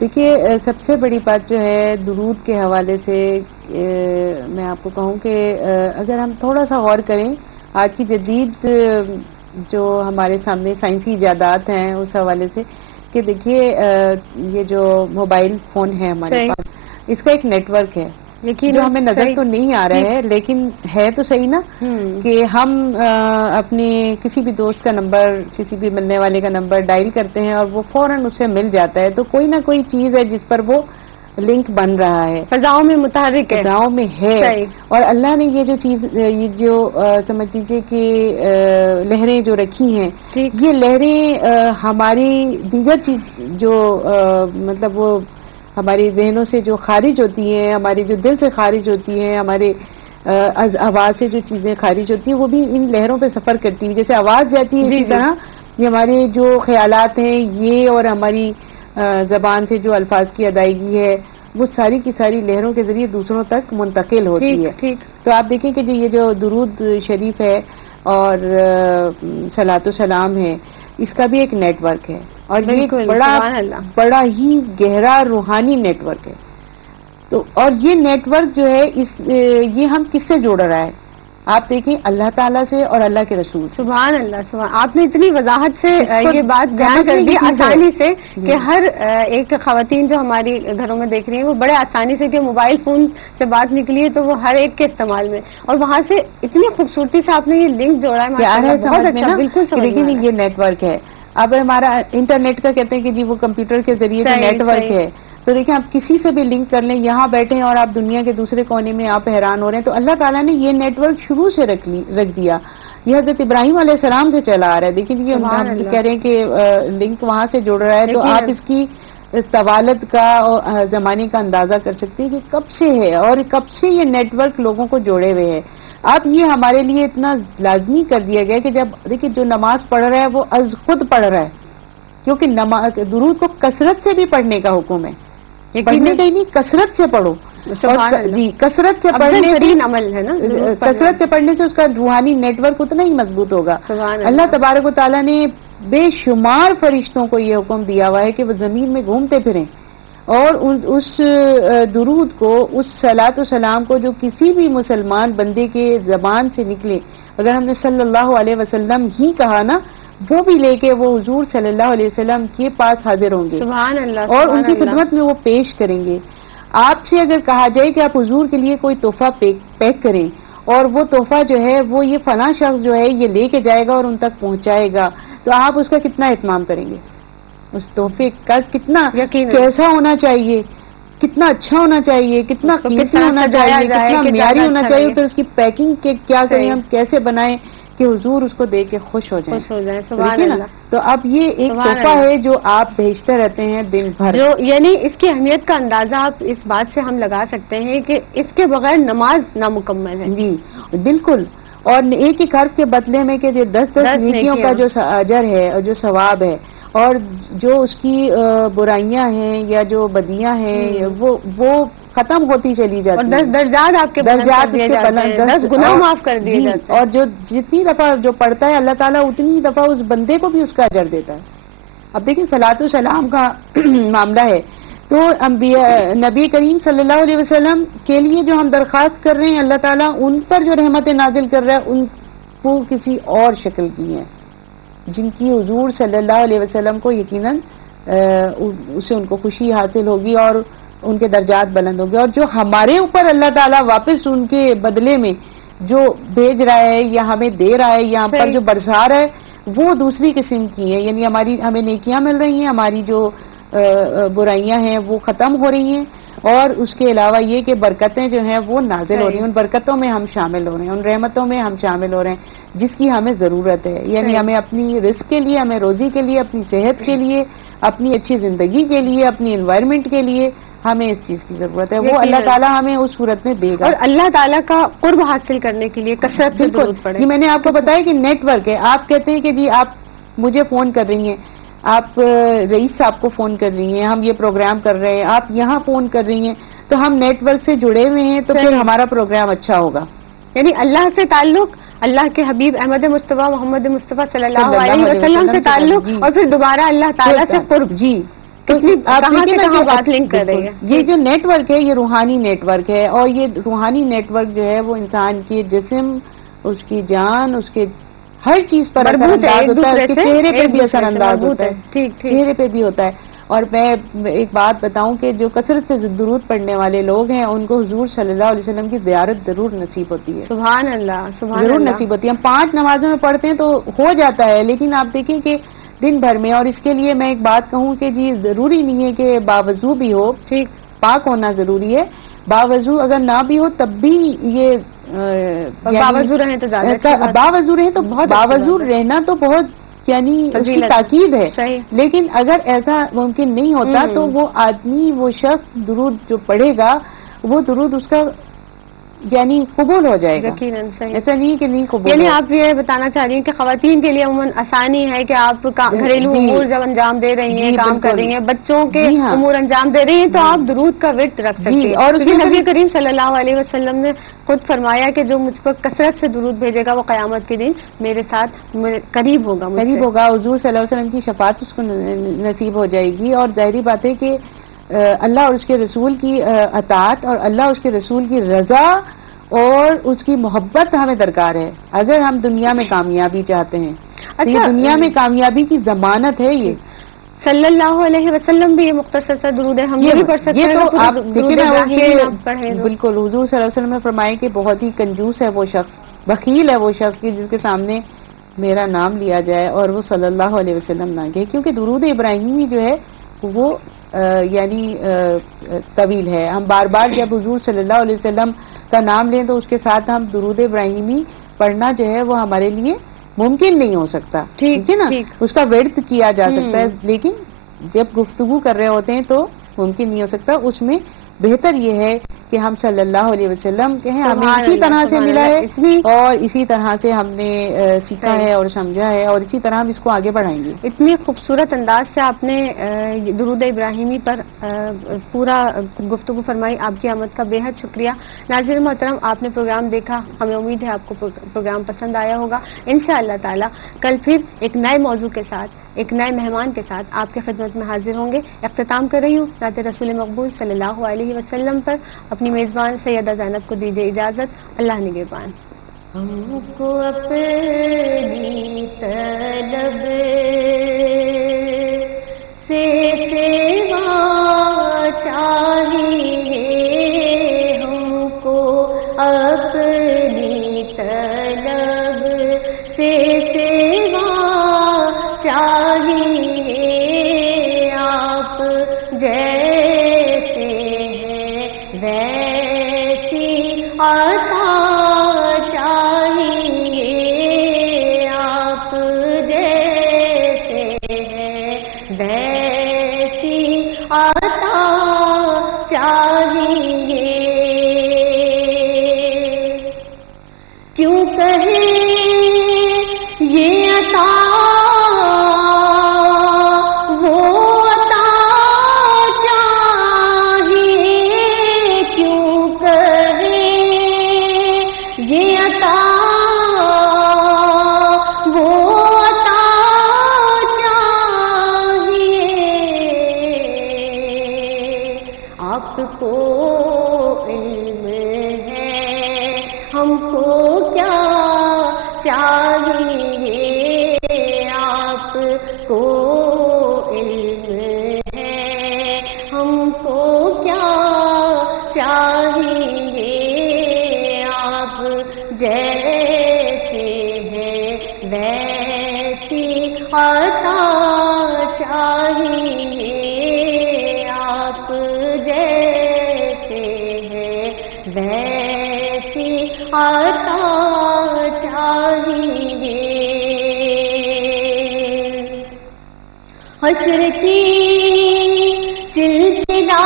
دیکھیے سب سے بڑی بات جو ہے درود کے حوالے سے میں آپ کو کہوں کہ اگر ہم تھوڑا سا غور کریں آج کی جدید جو ہمارے سامنے سائنسی ایجادات ہیں اس حوالے سے کہ دیکھیے یہ جو موبائل فون ہے ہمارے پاس اس کا ایک نیٹ ورک ہے جو ہمیں نظر تو نہیں آ رہا ہے لیکن ہے تو صحیح نا کہ ہم اپنے کسی بھی دوست کا نمبر کسی بھی ملنے والے کا نمبر ڈائل کرتے ہیں اور وہ فوراً اسے مل جاتا ہے تو کوئی نہ کوئی چیز ہے جس پر وہ لنک بن رہا ہے فضاؤں میں متحرک ہے فضاؤں میں ہے اور اللہ نے یہ جو چیز یہ جو سمجھ لیجیے کہ لہریں جو رکھی ہیں یہ لہریں ہماری دیگر چیز جو مطلب وہ ہماری ذہنوں سے جو خارج ہوتی ہیں ہمارے جو دل سے خارج ہوتی ہیں ہمارے آواز سے جو چیزیں خارج ہوتی ہیں وہ بھی ان لہروں پہ سفر کرتی ہیں جیسے آواز جاتی ہے اسی طرح یہ ہمارے جو خیالات ہیں یہ اور ہماری زبان سے جو الفاظ کی ادائیگی ہے وہ ساری کی ساری لہروں کے ذریعے دوسروں تک منتقل ہوتی ہے تو آپ دیکھیں کہ یہ جو درود شریف ہے اور صلاۃ و سلام ہے اس کا بھی ایک نیٹ ورک ہے اور یہ بڑا ہی گہرا روحانی نیٹ ورک ہے تو اور یہ نیٹ ورک جو ہے یہ ہم کس سے جوڑ رہا ہے آپ دیکھیں اللہ تعالیٰ سے اور اللہ کے رسول سبحان اللہ سبحان آپ نے اتنی وضاحت سے یہ بات بیان کر دی آسانی سے کہ ہر ایک خواتین جو ہماری گھروں میں دیکھ رہی ہیں وہ بڑے آسانی سے کہ موبائل فون سے بات نکلی ہے تو وہ ہر ایک کے استعمال میں اور وہاں سے اتنی خوبصورتی سے آپ نے یہ لنک جوڑا ہے بالکل لیکن یہ نیٹ ورک ہے اب ہمارا انٹرنیٹ کا کہتے ہیں کہ جی وہ کمپیوٹر کے ذریعے جو نیٹ ورک ہے تو دیکھیں آپ کسی سے بھی لنک کر لیں یہاں بیٹھے اور آپ دنیا کے دوسرے کونے میں آپ حیران ہو رہے ہیں تو اللہ تعالیٰ نے یہ نیٹ ورک شروع سے رکھ دیا یہ حضرت ابراہیم علیہ السلام سے چلا آ رہا ہے دیکھیں یہ کہہ رہے ہیں کہ لنک وہاں سے جڑ رہا ہے تو آپ اس کی طوالت کا زمانے کا اندازہ کر سکتے ہیں کہ کب سے ہے اور کب سے یہ نیٹ ورک لوگوں کو جوڑے ہوئے ہے اب یہ ہمارے لیے اتنا لازمی کر دیا گیا کہ جب دیکھیں جو نماز پڑھ رہا ہے وہ از خود پڑھ رہا ہے کیونکہ درود کو کثرت سے بھی پڑھنے کا حکم ہے پڑھنے کا ہی نہیں کثرت سے پڑھو جی کثرت سے پڑھنے عمل ہے نا کثرت سے پڑھنے سے اس کا روحانی نیٹ ورک اتنا ہی مضبوط ہوگا اللہ تبارک و تعالیٰ نے بے شمار فرشتوں کو یہ حکم دیا ہوا ہے کہ وہ زمین میں گھومتے پھریں اور اس درود کو اس صلاۃ و سلام کو جو کسی بھی مسلمان بندے کے زبان سے نکلے اگر ہم نے صلی اللہ علیہ وسلم ہی کہا نا وہ بھی لے کے وہ حضور صلی اللہ علیہ وسلم کے پاس حاضر ہوں گے سبحان اللہ اور ان کی خدمت میں وہ پیش کریں گے آپ سے اگر کہا جائے کہ آپ حضور کے لیے کوئی تحفہ پیک کریں اور وہ تحفہ جو ہے وہ یہ فلاں شخص جو ہے یہ لے کے جائے گا اور ان تک پہنچائے گا تو آپ اس کا کتنا اہتمام کریں گے اس تحفے کا کتنا کیسا ہونا چاہیے کتنا اچھا ہونا چاہیے کتنا قیمتی ہونا چاہیے کتنا معیاری ہونا چاہیے پھر اس کی پیکنگ کے کیا کریں ہم کیسے بنائیں کہ حضور اس کو دیکھ کے خوش ہو جائیں سبحان اللہ تو اب یہ ایک تحفہ ہے جو آپ بھیجتے رہتے ہیں دن بھر جو یعنی اس کی اہمیت کا اندازہ آپ اس بات سے ہم لگا سکتے ہیں کہ اس کے بغیر نماز نامکمل ہے جی بالکل اور ایک ایک حرف کے بدلے میں کہ 10 نیکیوں کا جو اجر ہے اور جو ثواب ہے اور جو اس کی برائیاں ہیں یا جو بدیاں ہیں وہ ختم ہوتی چلی جاتی اور 10 درجات آپ کے 10 گناہ معاف کر دیے جاتے ہیں اور جو جتنی دفعہ جو پڑھتا ہے اللہ تعالیٰ اتنی دفعہ اس بندے کو بھی اس کا اجر دیتا ہے اب دیکھیں صلاۃ و سلام کا معاملہ ہے تو نبی کریم صلی اللہ علیہ وسلم کے لیے جو ہم درخواست کر رہے ہیں اللہ تعالیٰ ان پر جو رحمت نازل کر رہا ہے ان کو کسی اور شکل کی ہیں جن کی حضور صلی اللہ علیہ وسلم کو یقیناً اسے ان کو خوشی حاصل ہوگی اور ان کے درجات بلند ہوں گے اور جو ہمارے اوپر اللہ تعالیٰ واپس ان کے بدلے میں جو بھیج رہا ہے یا ہمیں دے رہا ہے یا ہم پر جو برسا رہا ہے وہ دوسری قسم کی ہے یعنی ہمیں نیکیاں مل رہی ہیں ہماری جو برائیاں ہیں وہ ختم ہو رہی ہیں اور اس کے علاوہ یہ کہ برکتیں جو ہیں وہ نازل ہو رہی ہیں ان برکتوں میں ہم شامل ہو رہے ہیں ان رحمتوں میں ہم شامل ہو رہے ہیں جس کی ہمیں ضرورت ہے یعنی ہمیں اپنی رزق کے لیے ہمیں روزی کے لیے اپنی صحت کے لیے اپنی اچھی زندگی کے لیے اپنی انوائرمنٹ کے لیے ہمیں اس چیز کی ضرورت ہے وہ اللہ تعالیٰ ہمیں اس صورت میں دے گا اور اللہ تعالیٰ کا قرب حاصل کرنے کے لیے کثرت سے درود پڑھیں جی میں نے آپ کو بتایا کہ نیٹ ورک ہے آپ کہتے ہیں کہ جی آپ مجھے فون کر رہی ہیں آپ رئیس صاحب کو فون کر رہی ہیں ہم یہ پروگرام کر رہے ہیں آپ یہاں فون کر رہی ہیں تو ہم نیٹ ورک سے جڑے ہوئے ہیں تو پھر ہمارا پروگرام اچھا ہوگا یعنی اللہ سے تعلق اللہ کے حبیب احمد مصطفیٰ محمد مصطفیٰ صلی اللہ علیہ وسلم سے تعلق اور پھر دوبارہ اللہ تعالیٰ سے قرب جی آپ دیکھیں بات لنک کر رہی ہے. یہ جو نیٹ ورک ہے یہ روحانی نیٹ ورک ہے، اور یہ روحانی نیٹ ورک جو ہے وہ انسان کے جسم، اس کی جان، اس کے ہر چیز پر اثر انداز ہوتا ہے، اس کے چہرے پہ بھی اثر انداز ہوتا ہے، چہرے پہ بھی ہوتا ہے. اور میں ایک بات بتاؤں کہ جو کثرت سے درود پڑھنے والے لوگ ہیں ان کو حضور صلی اللہ علیہ وسلم کی زیارت ضرور نصیب ہوتی ہے. سبحان اللہ، سبحان ضرور اللہ. نصیب ہوتی ہے. ہم 5 نمازوں میں پڑھتے ہیں تو ہو جاتا ہے، لیکن آپ دیکھیں کہ دن بھر میں، اور اس کے لیے میں ایک بات کہوں کہ جی ضروری نہیں ہے کہ باوضو بھی ہو، ٹھیک، پاک ہونا ضروری ہے. باوضو اگر نہ بھی ہو تب بھی یہ باوضو رہیں تو زیادہ، باوضو رہیں تو بہت، باوضو رہنا تو بہت یعنی اس کی تاکید ہے. لیکن اگر ایسا ممکن نہیں ہوتا تو وہ آدمی، وہ شخص درود جو پڑھے گا وہ درود اس کا یعنی قبول ہو جائے گا. یقیناً صحیح. ایسا نہیں کہ نہیں قبول. یعنی آپ یہ بتانا چاہ رہی ہیں کہ خواتین کے لیے عموماً آسانی ہے کہ آپ گھریلو امور جب انجام دے رہی ہیں، کام کر رہی ہیں، بچوں کے امور انجام دے رہی ہیں، تو آپ درود کا ورد رکھ سکتی ہیں. اور نبی کریم صلی اللہ علیہ وسلم نے خود فرمایا کہ جو مجھ پر کثرت سے درود بھیجے گا وہ قیامت کے دن میرے ساتھ قریب ہوگا. حضور صلی اللہ علیہ وسلم کی شفاعت اس کو نصیب ہو جائے گی. اور ظاہری بات ہے کہ اللہ اور اس کے رسول کی اطاعت اور اللہ اور اس کے رسول کی رضا اور اس کی محبت ہمیں درکار ہے اگر ہم دنیا میں کامیابی چاہتے ہیں. یہ دنیا میں کامیابی کی ضمانت ہے. یہ صلی اللہ علیہ وسلم بھی یہ مختصر سا درود ہے، ہم یہ بھی پڑھ سکتے ہیں. تو آپ دیکھیں نا بالکل حضور صلی اللہ علیہ وسلم نے فرمایا کہ بہت ہی کنجوس ہے وہ شخص، بخیل ہے وہ شخص جس کے سامنے میرا نام لیا جائے اور وہ صلی اللہ علیہ وسلم نہ کہے. کیونکہ درود ابراہیمی جو ہے وہ یعنی طویل ہے. ہم بار بار جب حضور صلی اللہ علیہ وسلم کا نام لیں تو اس کے ساتھ ہم درود ابراہیمی پڑھنا جو ہے وہ ہمارے لیے ممکن نہیں ہو سکتا. ٹھیک ہے نا، اس کا ورد کیا جا سکتا ہے لیکن جب گفتگو کر رہے ہوتے ہیں تو ممکن نہیں ہو سکتا. اس میں بہتر یہ ہے کہ ہم صلی اللہ علیہ وسلم کہیں ہمیں اسی طرح سے ملا ہے اور اسی طرح سے ہم نے سیکھا ہے اور سمجھا ہے اور اسی طرح ہم اس کو آگے بڑھائیں گے. اتنی خوبصورت انداز سے آپ نے درود ابراہیمی پر پورا گفتگو فرمائی. آپ کی آمد کا بے حد شکریہ. ناظرین محترم، آپ نے پروگرام دیکھا، ہمیں امید ہے آپ کو پروگرام پسند آیا ہوگا. انشاءاللہ تعالی کل پھر ایک نئے موضوع کے ساتھ، ایک نئے مہمان کے ساتھ آپ کی خدمت میں حاضر ہوں گے. اختتام کر رہی ہوں نعت رسول مقبول صلی اللہ علیہ وسلم پر. اپنی میزبان سیدہ زینب کو دیجیے اجازت. اللہ نگہبان. ہم کو اپنی طلب سے سوا چاہیے، ہم کو اپنی طلب سے سوا چاہیے. آپ جیسے ہیں ویسی عطا چاہیے. آپ جیسے ہیں ویسی عطا چاہیے. کیوں کہیں یہ عطا حشر کی چلچلا